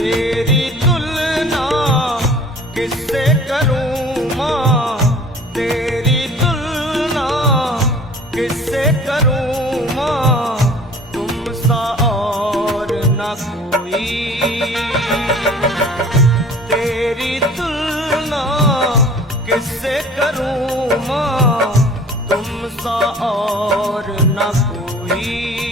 तेरी तुलना किससे करूं माँ, तेरी तुलना किससे करूं माँ, तुम सा और न कोई। तेरी तुलना किससे करूं माँ, तुम सा और न कोई।